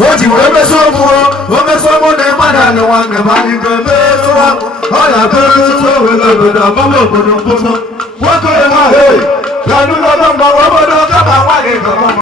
What you ever so for, someone that might have no one, the money can be so all I do is over the bubble. What could I have? I do not know what I'm about.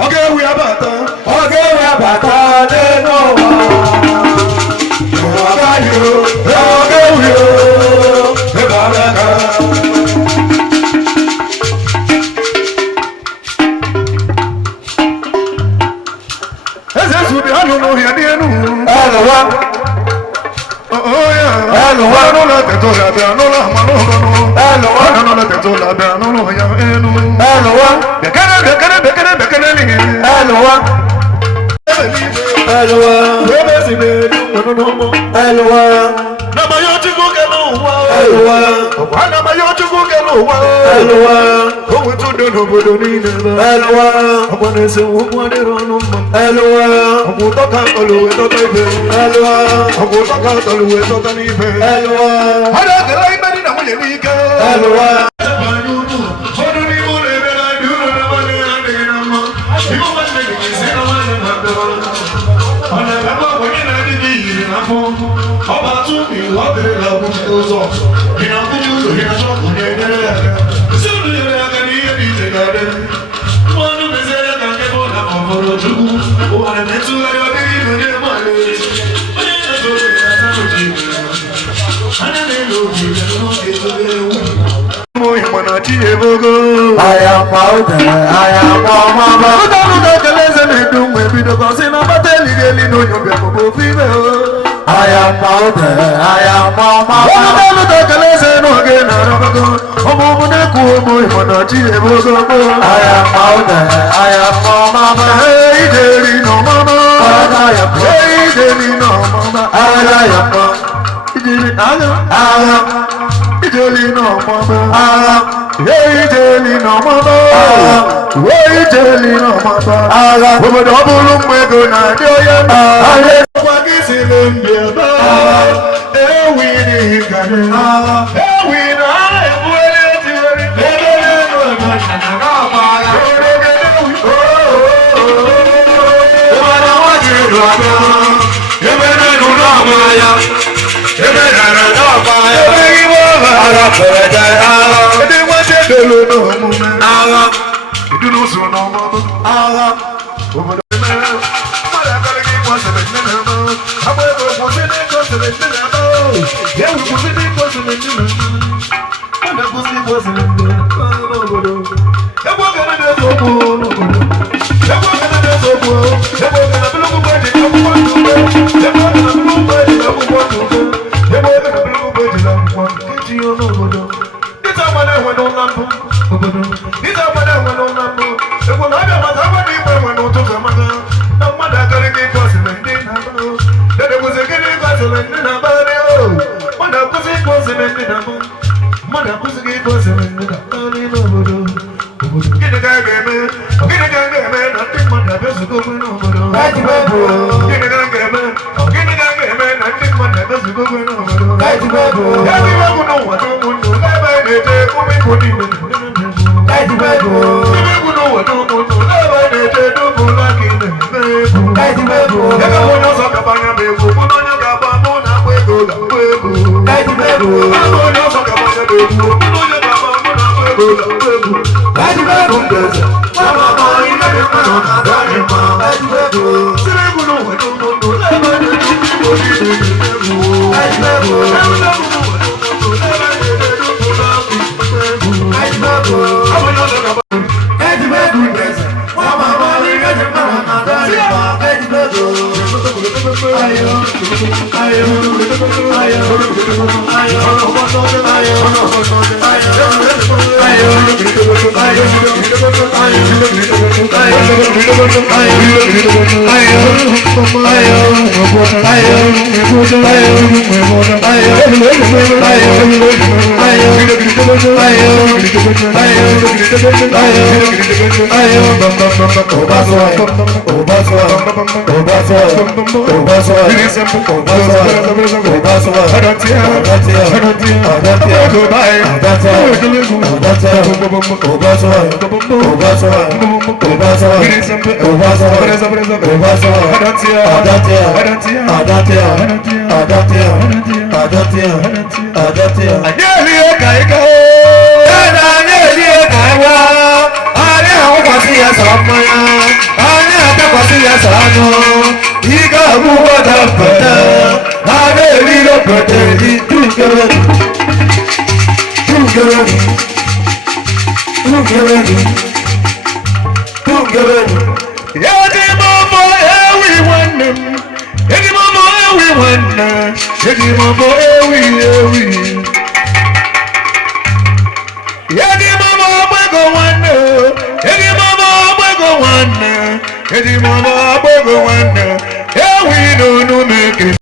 Okay, we are back. I am out there, I am mama. I am out there, I am mama. I am out there, I am mama. Hey, Daddy, no mama. I am hey, Daddy, no mama. I am Daddy, no mama. Hey, Jelly, no mama. Hey, Jelly, no mama. Over the bubble, we're gonna do it. I what is in the bar? Hey, we need it. Hey, we know. Hey, Eddie Mama, Bogo, and we don't make it.